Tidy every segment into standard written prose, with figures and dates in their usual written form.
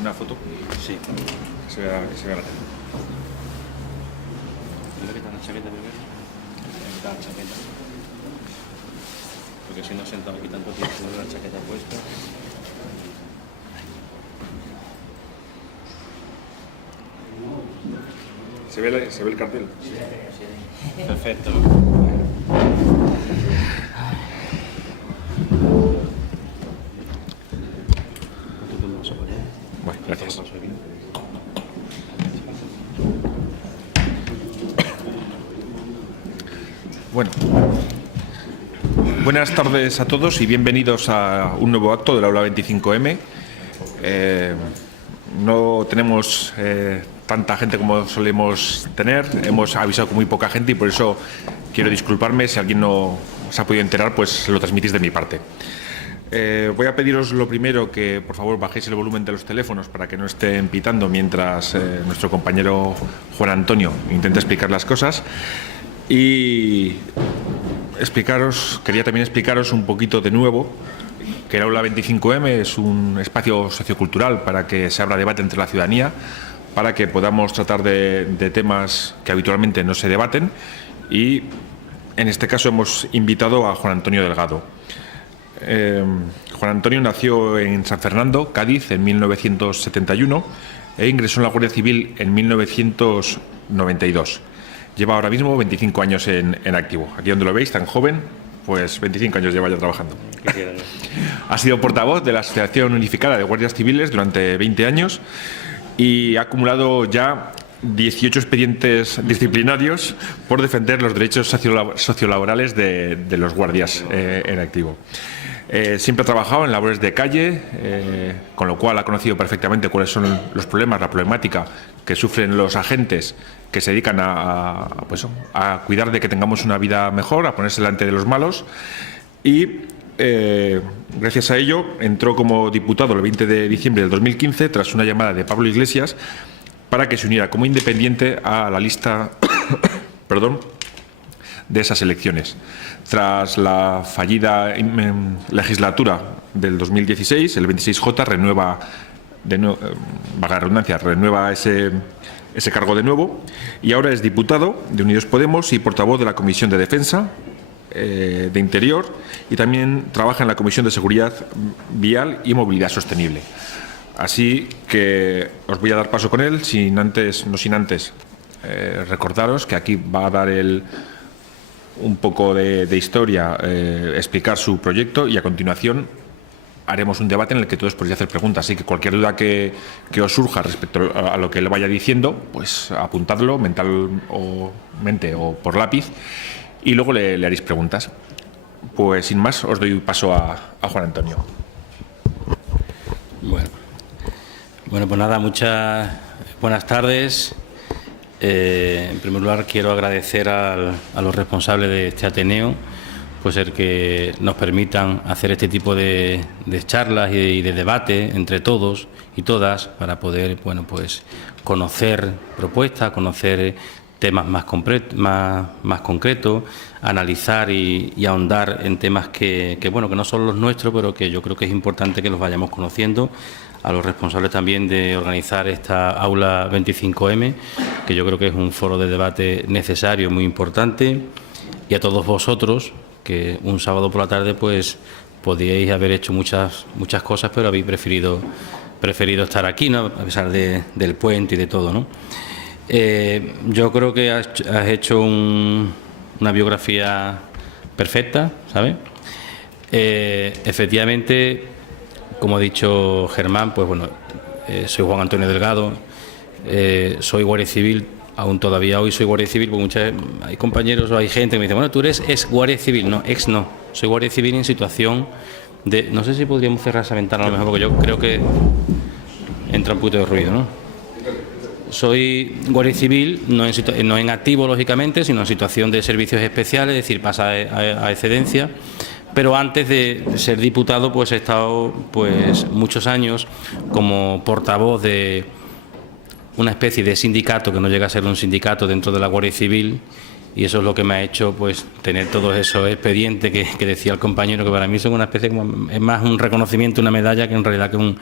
¿Una foto? Sí. Que se vea la tele. ¿Le quitas la chaqueta primero? Le quitas la chaqueta. Porque si no sentado aquí tanto tiempo con la chaqueta puesta. ¿Se ve el cartel? Perfecto. Bueno, gracias. Bueno, buenas tardes a todos y bienvenidos a un nuevo acto del Aula 25M. No tenemos tanta gente como solemos tener, hemos avisado con muy poca gente y por eso quiero disculparme. Si alguien no se ha podido enterar, pues lo transmitís de mi parte. Voy a pediros lo primero que por favor bajéis el volumen de los teléfonos para que no estén pitando mientras nuestro compañero Juan Antonio intenta explicar las cosas. Y quería también explicaros un poquito de nuevo que el Aula 25M es un espacio sociocultural para que se abra debate entre la ciudadanía, para que podamos tratar de temas que habitualmente no se debaten, y en este caso hemos invitado a Juan Antonio Delgado. Juan Antonio nació en San Fernando, Cádiz, en 1971 e ingresó en la Guardia Civil en 1992. Lleva ahora mismo 25 años en activo. Aquí donde lo veis, tan joven, pues 25 años lleva ya trabajando. Ha sido portavoz de la Asociación Unificada de Guardias Civiles durante 20 años y ha acumulado ya 18 expedientes disciplinarios por defender los derechos sociolaborales de los guardias en activo. Siempre ha trabajado en labores de calle, con lo cual ha conocido perfectamente cuáles son los problemas, la problemática que sufren los agentes que se dedican a cuidar de que tengamos una vida mejor, a ponerse delante de los malos, y gracias a ello entró como diputado el 20 de diciembre del 2015 tras una llamada de Pablo Iglesias para que se uniera como independiente a la lista de esas elecciones. Tras la fallida legislatura del 2016, el 26J renueva ese cargo de nuevo y ahora es diputado de Unidos Podemos y portavoz de la Comisión de Defensa, de Interior, y también trabaja en la Comisión de Seguridad Vial y Movilidad Sostenible. Así que os voy a dar paso con él, no sin antes recordaros que aquí va a dar un poco de historia, explicar su proyecto, y a continuación haremos un debate en el que todos podéis hacer preguntas. Así que cualquier duda que os surja respecto a lo que le vaya diciendo, pues apuntadlo mentalmente o por lápiz y luego le haréis preguntas. Pues sin más, os doy paso a Juan Antonio. Bueno, pues nada, muchas buenas tardes. En primer lugar, quiero agradecer a los responsables de este Ateneo pues el que nos permitan hacer este tipo de charlas y de debate entre todos y todas para poder conocer propuestas, conocer temas más concretos, analizar y ahondar en temas que no son los nuestros, pero que yo creo que es importante que los vayamos conociendo. A los responsables también de organizar esta Aula 25M, que yo creo que es un foro de debate necesario, muy importante, y a todos vosotros, que un sábado por la tarde pues podíais haber hecho muchas cosas, pero habéis preferido estar aquí, ¿no? A pesar del puente y de todo, ¿no? Yo creo que has hecho una biografía perfecta, ¿sabes? Efectivamente, como ha dicho Germán, pues soy Juan Antonio Delgado, soy guardia civil. Aún todavía hoy soy guardia civil, porque hay compañeros o hay gente que me dice, bueno, tú eres ex guardia civil. No, ex no. Soy guardia civil en situación de... No sé si podríamos cerrar esa ventana a lo mejor, porque yo creo que entra un poquito de ruido, ¿no? Soy guardia civil, no en activo, lógicamente, sino en situación de servicios especiales, es decir, pasa a excedencia. Pero antes de ser diputado, pues he estado muchos años como portavoz de una especie de sindicato, que no llega a ser un sindicato dentro de la Guardia Civil, y eso es lo que me ha hecho pues tener todos esos expedientes que decía el compañero, que para mí son una especie como, es más un reconocimiento, una medalla, que en realidad que un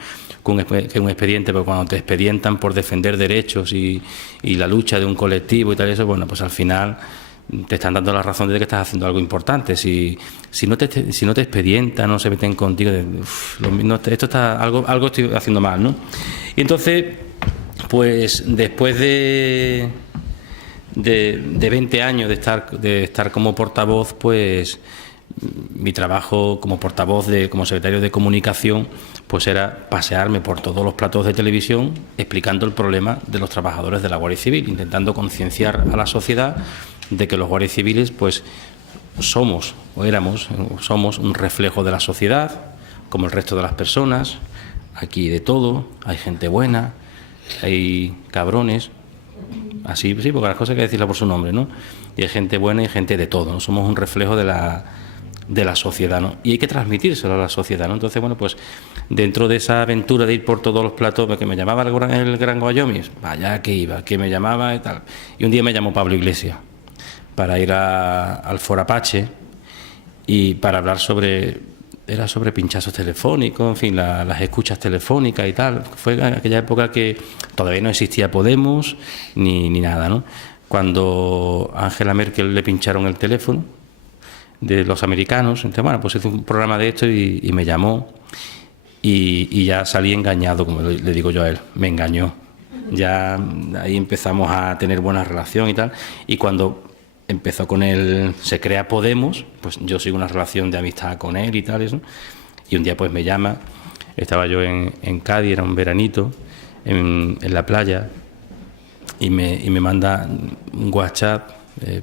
expediente, porque cuando te expedientan por defender derechos y la lucha de un colectivo y tal, eso, bueno, pues al final te están dando la razón de que estás haciendo algo importante. Si no te expedientan, no se meten contigo, esto está algo estoy haciendo mal, ¿no? Y entonces, pues después de 20 años de estar como portavoz, pues mi trabajo como portavoz, como secretario de comunicación, pues era pasearme por todos los platos de televisión explicando el problema de los trabajadores de la Guardia Civil, intentando concienciar a la sociedad de que los guardias civiles pues somos un reflejo de la sociedad, como el resto de las personas. Aquí de todo, hay gente buena, hay cabrones, así, sí, porque las cosas hay que decirlas por su nombre, ¿no? Y hay gente buena y gente de todo, ¿no? Somos un reflejo de la sociedad, ¿no? Y hay que transmitírselo a la sociedad, ¿no? Entonces, bueno, pues dentro de esa aventura de ir por todos los platos, que me llamaba el Gran Wyoming, vaya que iba, que me llamaba y tal. Y un día me llamó Pablo Iglesias para ir al Foro Apache y para hablar sobre pinchazos telefónicos, en fin, las escuchas telefónicas y tal. Fue en aquella época que todavía no existía Podemos ni nada, ¿no? Cuando a Angela Merkel le pincharon el teléfono de los americanos, entonces, bueno, pues hizo un programa de esto y me llamó y ya salí engañado, como le digo yo a él, me engañó. Ya ahí empezamos a tener buena relación y tal, y cuando empezó con él, se crea Podemos, pues yo sigo una relación de amistad con él y tal, eso. Y un día pues me llama, estaba yo en Cádiz, era un veranito, en la playa, y me manda un WhatsApp,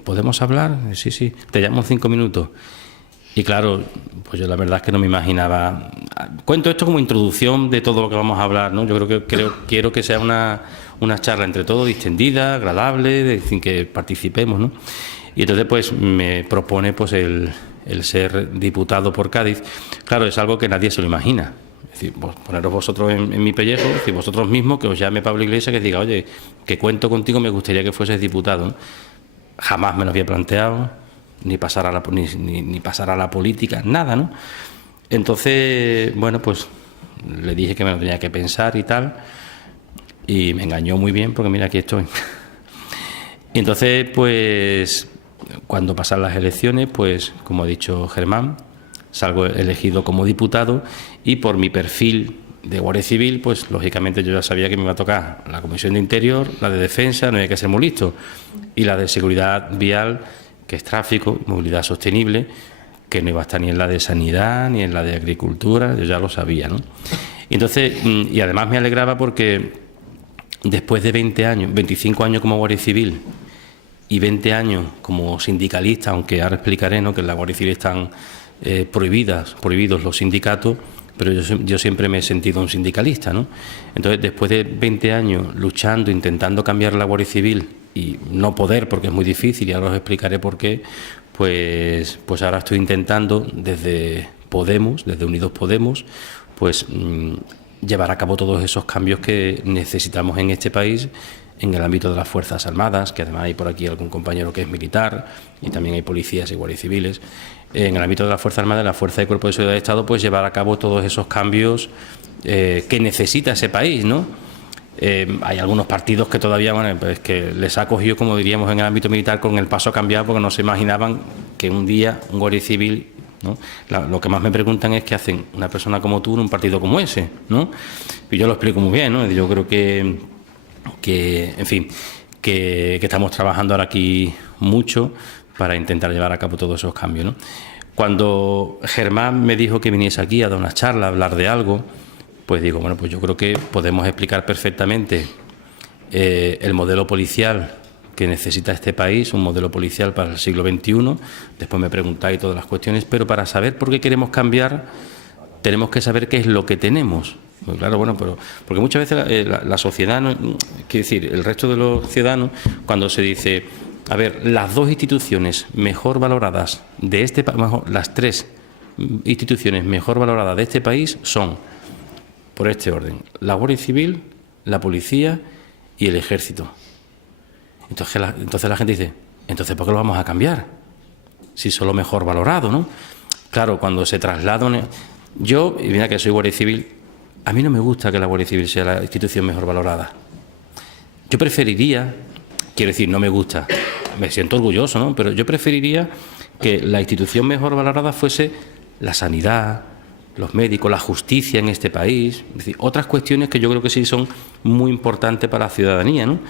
¿podemos hablar? Sí, te llamo en 5 minutos. Y claro, pues yo la verdad es que no me imaginaba. Cuento esto como introducción de todo lo que vamos a hablar, ¿no? Yo quiero que sea una charla entre todos, distendida, agradable, sin que participemos, ¿no? Y entonces pues me propone pues el ser diputado por Cádiz. Claro, es algo que nadie se lo imagina. Es decir, poneros vosotros en mi pellejo, es decir, vosotros mismos, que os llame Pablo Iglesias, que diga, oye, que cuento contigo, me gustaría que fueses diputado, ¿no? Jamás me lo había planteado, ni pasar a la política, nada, ¿no? Entonces, bueno, pues le dije que me lo tenía que pensar y tal, y me engañó muy bien, porque mira, aquí estoy. Y entonces, pues, cuando pasan las elecciones, pues, como ha dicho Germán, salgo elegido como diputado, y por mi perfil de Guardia Civil, pues lógicamente yo ya sabía que me iba a tocar la Comisión de Interior, la de Defensa, no había que ser muy listo, y la de Seguridad Vial, que es tráfico, movilidad sostenible, que no iba a estar ni en la de Sanidad ni en la de Agricultura, yo ya lo sabía, ¿no? Y entonces, y además me alegraba porque después de 20 años, 25 años como Guardia Civil y 20 años como sindicalista, aunque ahora explicaré, ¿no?, que en la Guardia Civil están prohibidos los sindicatos, pero yo siempre me he sentido un sindicalista, ¿no? Entonces, después de 20 años luchando, intentando cambiar la Guardia Civil y no poder, porque es muy difícil, y ahora os explicaré por qué, pues ahora estoy intentando desde Podemos, desde Unidos Podemos, pues llevar a cabo todos esos cambios que necesitamos en este país en el ámbito de las Fuerzas Armadas, que además hay por aquí algún compañero que es militar, y también hay policías y guardias civiles. En el ámbito de las Fuerzas Armadas, la Fuerza de Cuerpo de Seguridad del Estado, pues llevar a cabo todos esos cambios que necesita ese país, ¿no? Hay algunos partidos que todavía, bueno, pues que les ha cogido, como diríamos en el ámbito militar, con el paso cambiado, porque no se imaginaban que un día un guardia civil, ¿no? Lo que más me preguntan es qué hacen una persona como tú en un partido como ese, ¿no? Y yo lo explico muy bien, ¿no? Yo creo que en fin, que estamos trabajando ahora aquí mucho para intentar llevar a cabo todos esos cambios, ¿no? Cuando Germán me dijo que viniese aquí a dar una charla, a hablar de algo, pues digo, bueno, pues yo creo que podemos explicar perfectamente el modelo policial que necesita este país, un modelo policial para el siglo XXI. Después me preguntáis todas las cuestiones, pero para saber por qué queremos cambiar, tenemos que saber qué es lo que tenemos. Pues claro, bueno, pero porque muchas veces la sociedad, quiero decir, el resto de los ciudadanos, cuando se dice, a ver, las dos instituciones mejor valoradas de este país, las tres instituciones mejor valoradas de este país son, por este orden, la Guardia Civil, la Policía y el Ejército. Entonces la gente dice, Entonces, ¿por qué lo vamos a cambiar? Si son lo mejor valorado, ¿no? Claro, cuando se trasladan... Yo, y mira que soy Guardia Civil, a mí no me gusta que la Guardia Civil sea la institución mejor valorada. Yo preferiría, quiero decir, no me gusta, me siento orgulloso, ¿no? Pero yo preferiría que la institución mejor valorada fuese la sanidad, los médicos, la justicia en este país, es decir, otras cuestiones que yo creo que sí son muy importantes para la ciudadanía, ¿no?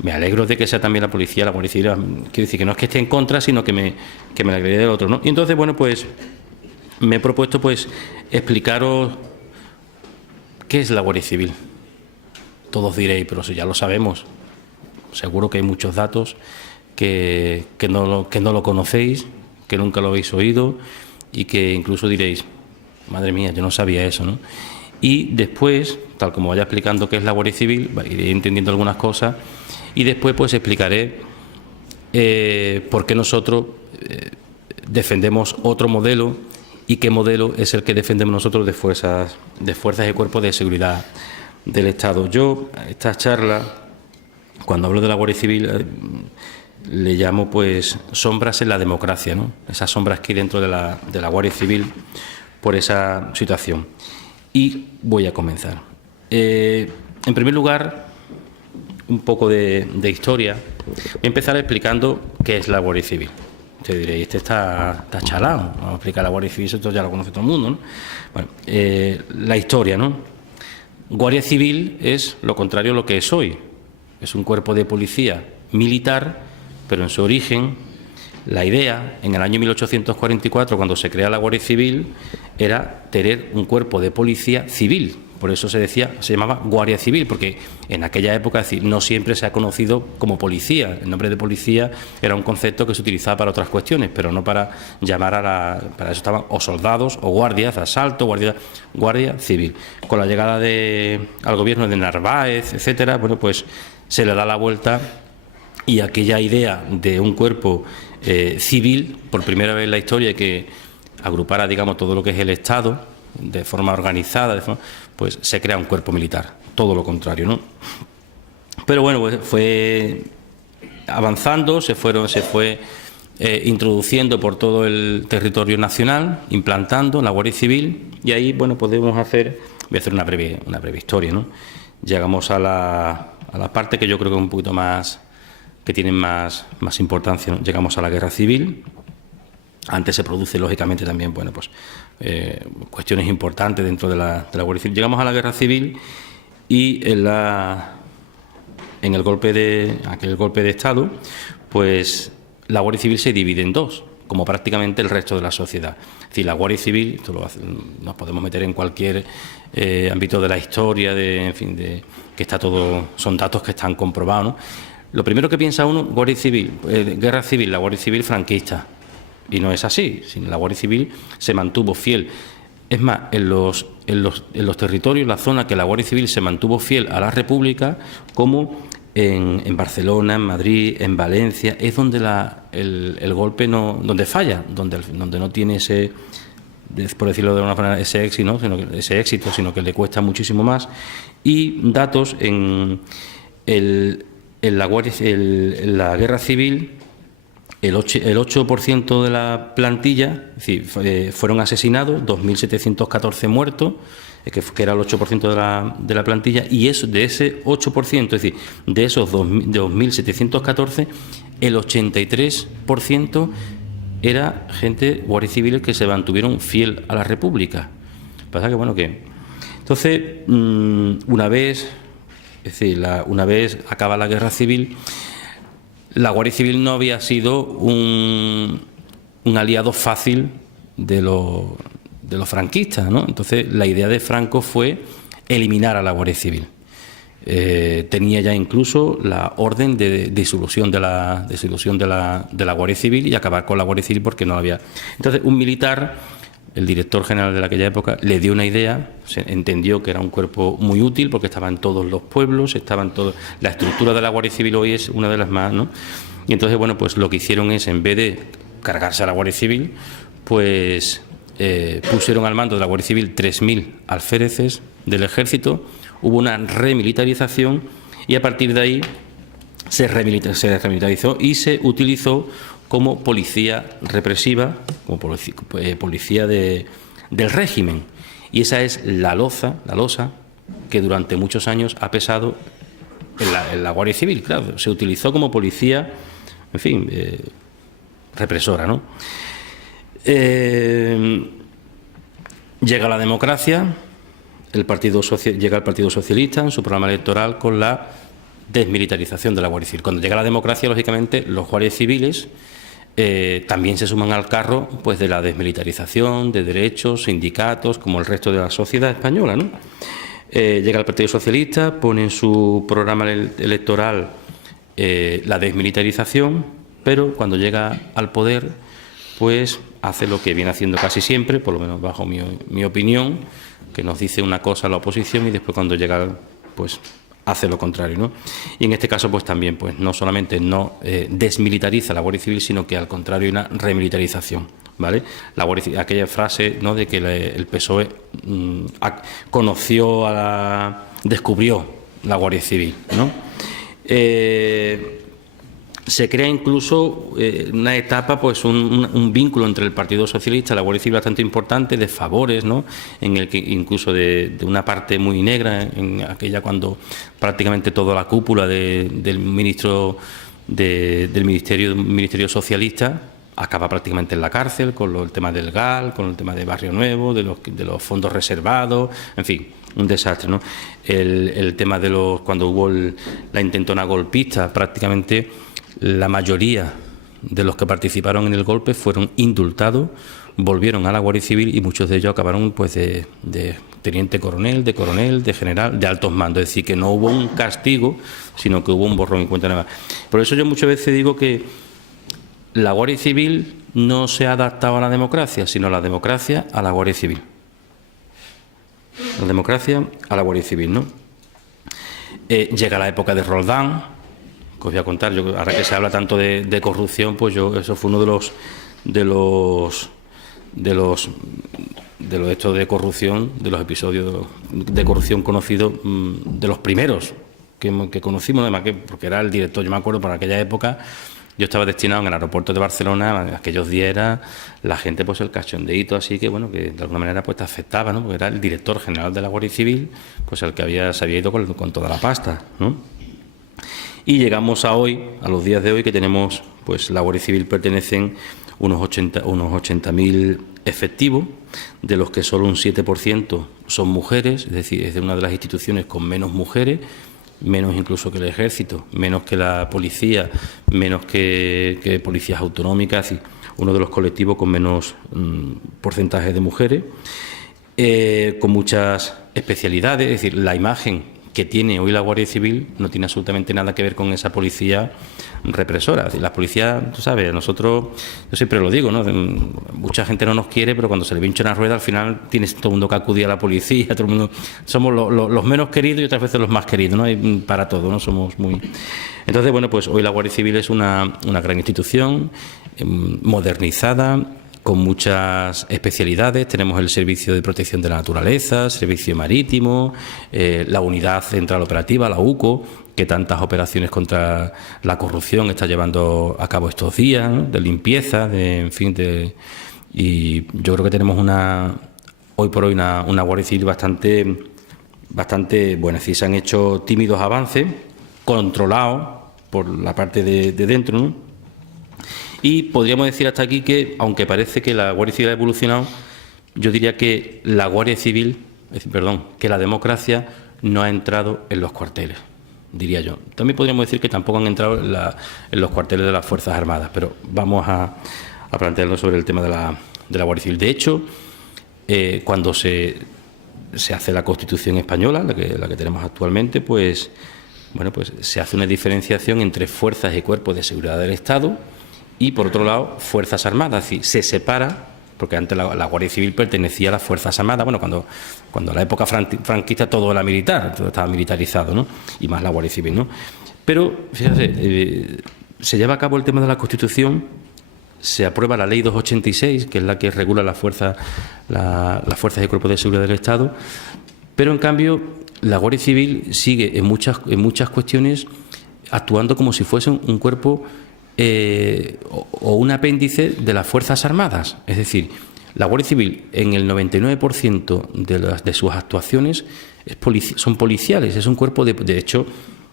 Me alegro de que sea también la policía, la Guardia Civil, quiero decir que no es que esté en contra, sino que me alegraría del otro, ¿no? Y entonces, bueno, pues me he propuesto pues explicaros qué es la Guardia Civil. Todos diréis, pero si ya lo sabemos, seguro que hay muchos datos que no lo conocéis, que nunca lo habéis oído y que incluso diréis, madre mía, yo no sabía eso, ¿no? Y después, tal como vaya explicando qué es la Guardia Civil, iré entendiendo algunas cosas y después pues explicaré por qué nosotros defendemos otro modelo y qué modelo es el que defendemos nosotros de fuerzas y cuerpos de seguridad del Estado. Yo, a esta charla, cuando hablo de la Guardia Civil, le llamo pues sombras en la democracia, ¿no? Esas sombras que hay dentro de la Guardia Civil por esa situación. Y voy a comenzar. En primer lugar, un poco de historia. Voy a empezar explicando qué es la Guardia Civil. Te diréis, este está chalado, vamos a explicar la Guardia Civil, esto ya lo conoce todo el mundo, ¿no? Bueno, la historia, ¿no? Guardia Civil es lo contrario a lo que es hoy. Es un cuerpo de policía militar, pero en su origen, la idea, en el año 1844, cuando se crea la Guardia Civil, era tener un cuerpo de policía civil. Por eso se llamaba Guardia Civil, porque en aquella época, es decir, no siempre se ha conocido como policía. El nombre de policía era un concepto que se utilizaba para otras cuestiones, pero no para llamar para eso estaban o soldados o guardias de asalto, guardia civil. Con la llegada al gobierno de Narváez, etcétera, bueno, pues se le da la vuelta y aquella idea de un cuerpo civil, por primera vez en la historia, que agrupara, digamos, todo lo que es el Estado de forma organizada, pues se crea un cuerpo militar, todo lo contrario, ¿no? Pero bueno, pues fue avanzando, se fue introduciendo por todo el territorio nacional, implantando la Guardia Civil, y ahí, bueno, voy a hacer una breve historia, ¿no? Llegamos a la parte que yo creo que es un poquito más, que tiene más importancia, ¿no? Llegamos a la Guerra Civil. Antes se produce, lógicamente, también, bueno, pues cuestiones importantes dentro de la Guardia Civil. Llegamos a la Guerra Civil y en aquel golpe de Estado, pues la Guardia Civil se divide en dos, como prácticamente el resto de la sociedad. Es decir, la Guardia Civil, nos podemos meter en cualquier ámbito de la historia, que está todo, son datos que están comprobados, ¿no? Lo primero que piensa uno, Guardia Civil, Guerra Civil, la Guardia Civil franquista. Y no es así, sino la Guardia Civil se mantuvo fiel. Es más, en los territorios, la zona que la Guardia Civil se mantuvo fiel a la República, como en Barcelona, en Madrid, en Valencia, es donde el golpe donde falla, donde no tiene ese, por decirlo de alguna manera, ese éxito, sino que le cuesta muchísimo más. Y datos en la Guerra Civil. El 8% de la plantilla, es decir, fueron asesinados, 2.714 muertos, que era el 8% de la plantilla, y de ese 8%, es decir, de esos 2.714, el 83% era gente, guardia civil, que se mantuvieron fiel a la República. Pasa que, bueno, entonces, una vez acaba la Guerra Civil, la Guardia Civil no había sido un aliado fácil de los franquistas, ¿no? Entonces, la idea de Franco fue eliminar a la Guardia Civil. Tenía ya incluso la orden de disolución de la Guardia Civil y acabar con la Guardia Civil porque no había. Entonces, un militar, el director general de aquella época, le dio una idea, entendió que era un cuerpo muy útil porque estaba en todos los pueblos, la estructura de la Guardia Civil hoy es una de las más, ¿no? Y entonces, bueno, pues lo que hicieron es, en vez de cargarse a la Guardia Civil, pues pusieron al mando de la Guardia Civil 3.000 alféreces del ejército, hubo una remilitarización y a partir de ahí se remilitarizó y se utilizó como policía represiva, como policía del régimen. Y esa es la losa que durante muchos años ha pesado en la Guardia Civil. Claro, se utilizó como policía, en fin, represora, ¿no? Llega la democracia, llega el Partido Socialista en su programa electoral con la desmilitarización de la Guardia Civil. Cuando llega la democracia, lógicamente, los guardias civiles también se suman al carro pues de la desmilitarización, de derechos, sindicatos, como el resto de la sociedad española, ¿no? Llega el Partido Socialista, pone en su programa electoral la desmilitarización, pero cuando llega al poder, pues hace lo que viene haciendo casi siempre, por lo menos bajo mi opinión, que nos dice una cosa la oposición y después cuando llega, pues hace lo contrario, ¿no? Y en este caso, pues también, pues no solamente no desmilitariza la Guardia Civil, sino que al contrario hay una remilitarización, ¿vale? La Guardia Civil, aquella frase, ¿no?, de que el PSOE descubrió la Guardia Civil, ¿no? Se crea incluso una etapa, pues un vínculo entre el Partido Socialista y la Guardia Civil bastante importante, de favores, ¿no?, en el que incluso de una parte muy negra, en aquella cuando prácticamente toda la cúpula del Ministerio Socialista acaba prácticamente en la cárcel, con el tema del GAL, con el tema de Barrio Nuevo, de los fondos reservados, en fin, un desastre, ¿no? El tema de cuando hubo la intentona golpista, prácticamente la mayoría de los que participaron en el golpe fueron indultados, volvieron a la Guardia Civil y muchos de ellos acabaron pues de teniente coronel, de coronel, de general, de altos mandos. Es decir, que no hubo un castigo, sino que hubo un borrón y cuenta nueva. Por eso yo muchas veces digo que la Guardia Civil no se ha adaptado a la democracia, sino la democracia a la Guardia Civil. La democracia a la Guardia Civil, ¿no? Llega la época de Roldán, que os voy a contar. Ahora que se habla tanto de corrupción, pues eso fue uno de los hechos de corrupción, de los episodios de corrupción conocidos, de los primeros que conocimos, además porque era el director. Yo me acuerdo, por aquella época yo estaba destinado en el aeropuerto de Barcelona. En aquellos días era la gente, pues el cachondeíto, así que bueno, que de alguna manera pues te afectaba, ¿no? Porque era el director general de la Guardia Civil, pues el que se había ido con toda la pasta, ¿no? Y llegamos a los días de hoy, que tenemos, pues la Guardia Civil pertenecen unos 80.000 efectivos, de los que solo un 7% son mujeres, es decir, es de una de las instituciones con menos mujeres, menos incluso que el Ejército, menos que la policía, menos que policías autonómicas, y uno de los colectivos con menos porcentaje de mujeres, con muchas especialidades. Es decir, la imagen que tiene hoy la Guardia Civil no tiene absolutamente nada que ver con esa policía represora. Es decir, la policía, tú sabes, nosotros, yo siempre lo digo, ¿no?, mucha gente no nos quiere, pero cuando se le pincha una rueda, al final tienes todo el mundo que acudir a la policía, todo el mundo, somos los menos queridos y otras veces los más queridos, ¿no? Para todo, ¿no? Somos muy... Entonces, bueno, pues hoy la Guardia Civil es una gran institución, modernizada, con muchas especialidades. Tenemos el Servicio de Protección de la Naturaleza, Servicio Marítimo, la Unidad Central Operativa, la UCO, que tantas operaciones contra la corrupción está llevando a cabo estos días, ¿no?, de limpieza, y yo creo que tenemos hoy por hoy una Guardia Civil bastante buena. Es decir, se han hecho tímidos avances, controlados por la parte de dentro, ¿no? Y podríamos decir hasta aquí que, aunque parece que la Guardia Civil ha evolucionado, yo diría que la Guardia Civil, que la democracia no ha entrado en los cuarteles, diría yo. También podríamos decir que tampoco han entrado en los cuarteles de las Fuerzas Armadas, pero vamos a plantearnos sobre el tema de la Guardia Civil. De hecho, cuando se hace la Constitución española, la que tenemos actualmente, pues se hace una diferenciación entre fuerzas y cuerpos de seguridad del Estado y, por otro lado, Fuerzas Armadas. Es decir, se separa, porque antes la Guardia Civil pertenecía a las Fuerzas Armadas. Bueno, cuando en la época franquista todo era militar, todo estaba militarizado, ¿no? Y más la Guardia Civil, ¿no? Pero, fíjate, se lleva a cabo el tema de la Constitución, se aprueba la Ley 286, que es la que regula las fuerzas y cuerpos de seguridad del Estado, pero en cambio la Guardia Civil sigue en muchas cuestiones actuando como si fuesen un cuerpo o un apéndice de las Fuerzas Armadas. Es decir, la Guardia Civil en el 99% de sus actuaciones son policiales, es un cuerpo de hecho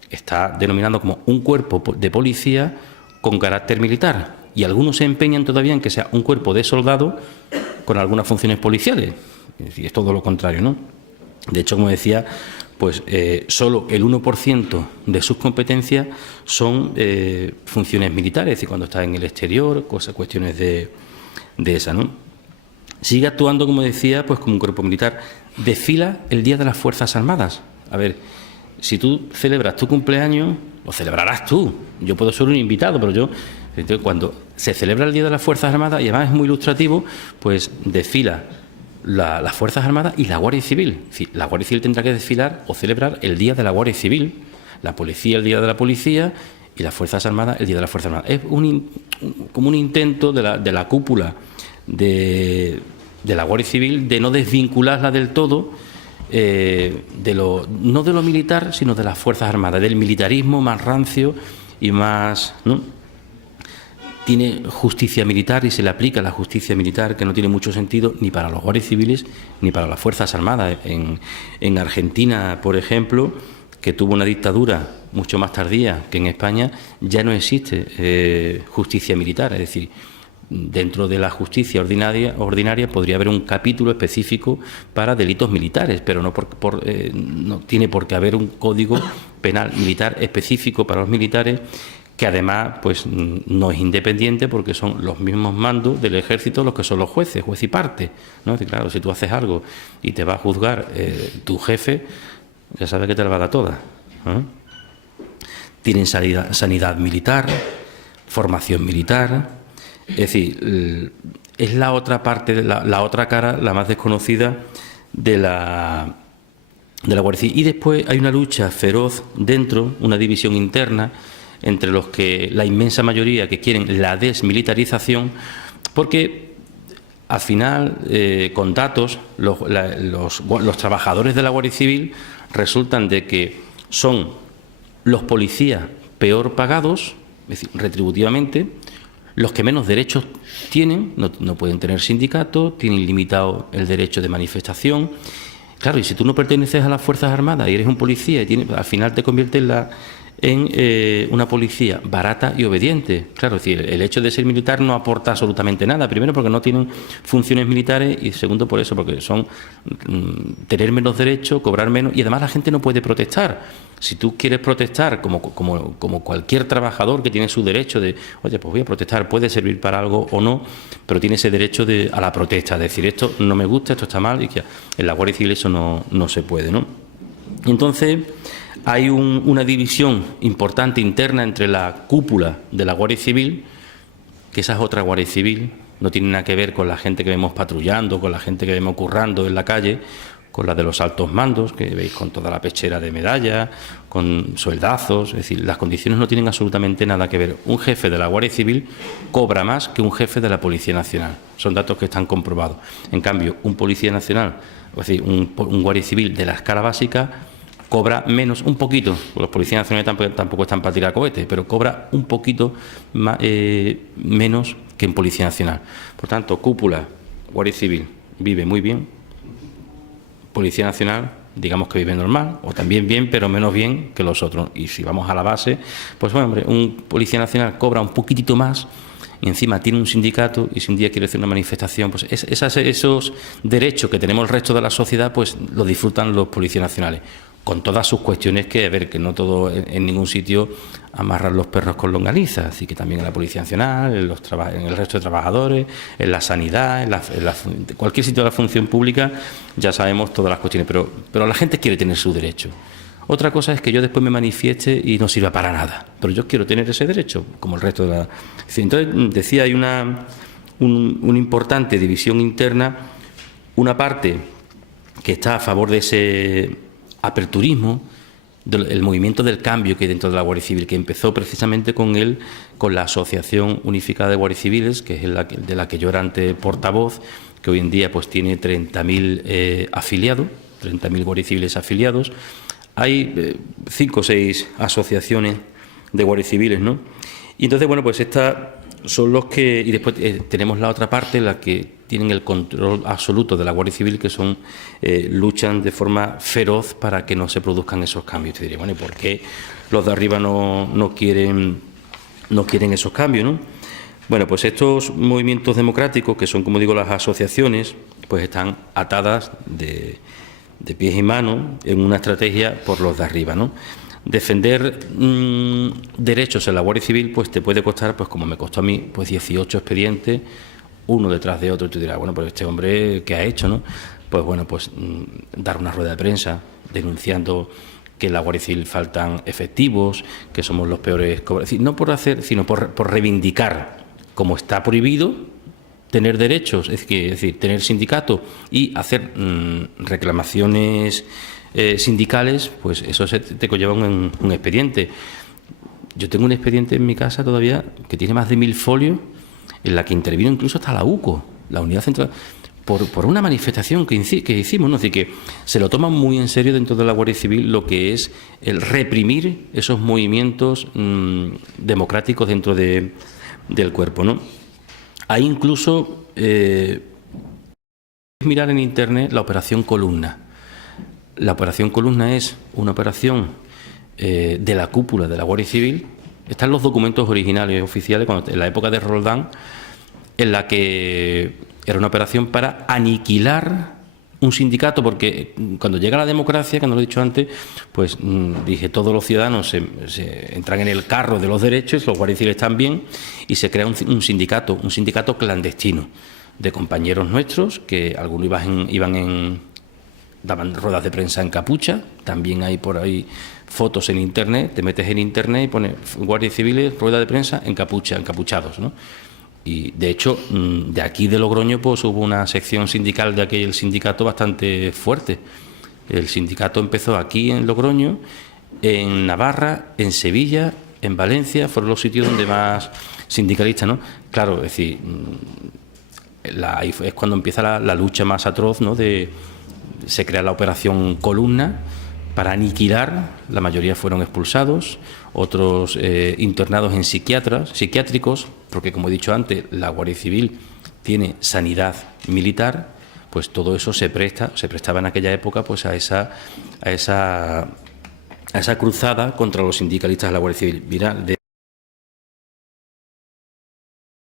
está denominado como un cuerpo de policía con carácter militar, y algunos se empeñan todavía en que sea un cuerpo de soldado con algunas funciones policiales, y es todo lo contrario, ¿no? De hecho, como decía, pues solo el 1% de sus competencias son funciones militares, es decir, cuando está en el exterior, cuestiones de esa, ¿no? Sigue actuando, como decía, pues como un cuerpo militar. Desfila el Día de las Fuerzas Armadas. A ver, si tú celebras tu cumpleaños, lo celebrarás tú. Yo puedo ser un invitado, pero yo, cuando se celebra el Día de las Fuerzas Armadas, y además es muy ilustrativo, pues desfila las Fuerzas Armadas y la Guardia Civil. Es decir, la Guardia Civil tendrá que desfilar o celebrar el Día de la Guardia Civil, la Policía el Día de la Policía y las Fuerzas Armadas el Día de las Fuerzas Armadas. Es como un intento de la cúpula de la Guardia Civil de no desvincularla del todo, no de lo militar, sino de las Fuerzas Armadas, del militarismo más rancio y más, ¿no? Tiene justicia militar y se le aplica la justicia militar, que no tiene mucho sentido ni para los guardias civiles ni para las Fuerzas Armadas. En Argentina, por ejemplo, que tuvo una dictadura mucho más tardía que en España, ya no existe justicia militar. Es decir, dentro de la justicia ordinaria podría haber un capítulo específico para delitos militares, pero no tiene por qué haber un código penal militar específico para los militares, que además pues no es independiente, porque son los mismos mandos del ejército los que son los jueces, juez y parte, ¿no? Es decir, claro, si tú haces algo y te va a juzgar tu jefe, ya sabes que te la va a dar toda, ¿no? Tienen sanidad militar, formación militar. Es decir, es la otra parte, la otra cara, la más desconocida de la Guardia Civil. Y después hay una lucha feroz dentro, una división interna, entre los que la inmensa mayoría que quieren la desmilitarización, porque al final, con datos, los trabajadores de la Guardia Civil resultan de que son los policías peor pagados, es decir, retributivamente, los que menos derechos tienen, no pueden tener sindicato, tienen limitado el derecho de manifestación. Claro, y si tú no perteneces a las Fuerzas Armadas y eres un policía, al final te conviertes en una policía barata y obediente. Claro, es decir, el hecho de ser militar no aporta absolutamente nada. Primero, porque no tienen funciones militares, y segundo, por eso, porque son tener menos derechos, cobrar menos, y además la gente no puede protestar. Si tú quieres protestar como cualquier trabajador que tiene su derecho de, oye, pues voy a protestar, puede servir para algo o no, pero tiene ese derecho a la protesta, de decir, esto no me gusta, esto está mal, y que en la Guardia Civil eso no se puede, ¿no? Entonces, hay una división importante interna entre la cúpula de la Guardia Civil, que esa es otra Guardia Civil, no tiene nada que ver con la gente que vemos patrullando, con la gente que vemos currando en la calle, con la de los altos mandos, que veis con toda la pechera de medalla, con sueldazos. Es decir, las condiciones no tienen absolutamente nada que ver. Un jefe de la Guardia Civil cobra más que un jefe de la Policía Nacional. Son datos que están comprobados. En cambio, un Policía Nacional, es decir, un Guardia Civil de la escala básica, cobra menos, un poquito, los policías nacionales tampoco están para tirar cohetes, pero cobra un poquito menos que en Policía Nacional. Por tanto, cúpula, Guardia Civil, vive muy bien. Policía Nacional, digamos que vive normal, o también bien, pero menos bien que los otros. Y si vamos a la base, pues bueno, hombre, un Policía Nacional cobra un poquitito más, y encima tiene un sindicato, y si un día quiere hacer una manifestación, pues esos derechos que tenemos el resto de la sociedad, pues los disfrutan los policías nacionales, con todas sus cuestiones que, a ver, que no todo en ningún sitio amarran los perros con longaniza, así que también en la Policía Nacional, en el resto de trabajadores, en la sanidad, en cualquier sitio de la función pública, ya sabemos todas las cuestiones, pero la gente quiere tener su derecho. Otra cosa es que yo después me manifieste y no sirva para nada, pero yo quiero tener ese derecho, como el resto de la... Entonces, decía, hay una importante división interna, una parte que está a favor de ese aperturismo, el movimiento del cambio que hay dentro de la Guardia Civil, que empezó precisamente con la Asociación Unificada de Guardias Civiles, que es de la que yo era antes portavoz, que hoy en día pues tiene 30.000 afiliados, 30.000 guardias civiles afiliados. Hay 5 o 6 asociaciones guardias civiles, ¿no? Y entonces, bueno, pues estas son los que... Y después tenemos la otra parte, la que tienen el control absoluto de la Guardia Civil, que son luchan de forma feroz para que no se produzcan esos cambios. Te diría, bueno, ¿y por qué los de arriba no quieren esos cambios, ¿no? Bueno, pues estos movimientos democráticos, que son, como digo, las asociaciones, pues están atadas de pies y manos en una estrategia por los de arriba, ¿no? Defender derechos en la Guardia Civil pues te puede costar, pues como me costó a mí, pues 18 expedientes, uno detrás de otro, y tú dirás, bueno, pues este hombre, ¿qué ha hecho, no? Pues bueno, pues dar una rueda de prensa denunciando que en la Guardia Civil faltan efectivos, que somos los peores, es decir, no por hacer, sino por reivindicar, como está prohibido tener derechos, es decir, tener sindicato y hacer reclamaciones sindicales, pues eso te conlleva un expediente. Yo tengo un expediente en mi casa todavía que tiene más de 1000 folios, en la que intervino incluso hasta la UCO, la Unidad Central, por una manifestación que hicimos, ¿no? Es decir, que se lo toman muy en serio dentro de la Guardia Civil lo que es el reprimir esos movimientos democráticos dentro del cuerpo, ¿no? Hay incluso mirar en Internet la operación Columna. La operación Columna es una operación de la cúpula de la Guardia Civil. Están los documentos originales oficiales en la época de Roldán, en la que era una operación para aniquilar un sindicato, porque cuando llega la democracia, que no lo he dicho antes, pues dije, todos los ciudadanos se entran en el carro de los derechos, los guardias civiles también, y se crea un sindicato clandestino de compañeros nuestros, que algunos daban ruedas de prensa en capucha. También hay por ahí fotos en Internet, te metes en Internet y pones guardias civiles, rueda de prensa en capucha, encapuchados, ¿no? Y de hecho, de aquí de Logroño pues hubo una sección sindical de aquel sindicato bastante fuerte. El sindicato empezó aquí en Logroño, en Navarra, en Sevilla, en Valencia, fueron los sitios donde más sindicalistas, ¿no? Claro, es decir, ahí es cuando empieza la lucha más atroz, ¿no? Se crea la operación Columna para aniquilar. La mayoría fueron expulsados, otros internados en psiquiátricos, porque como he dicho antes, la Guardia Civil tiene sanidad militar, pues todo eso se prestaba en aquella época pues a esa cruzada contra los sindicalistas de la Guardia Civil. Mira,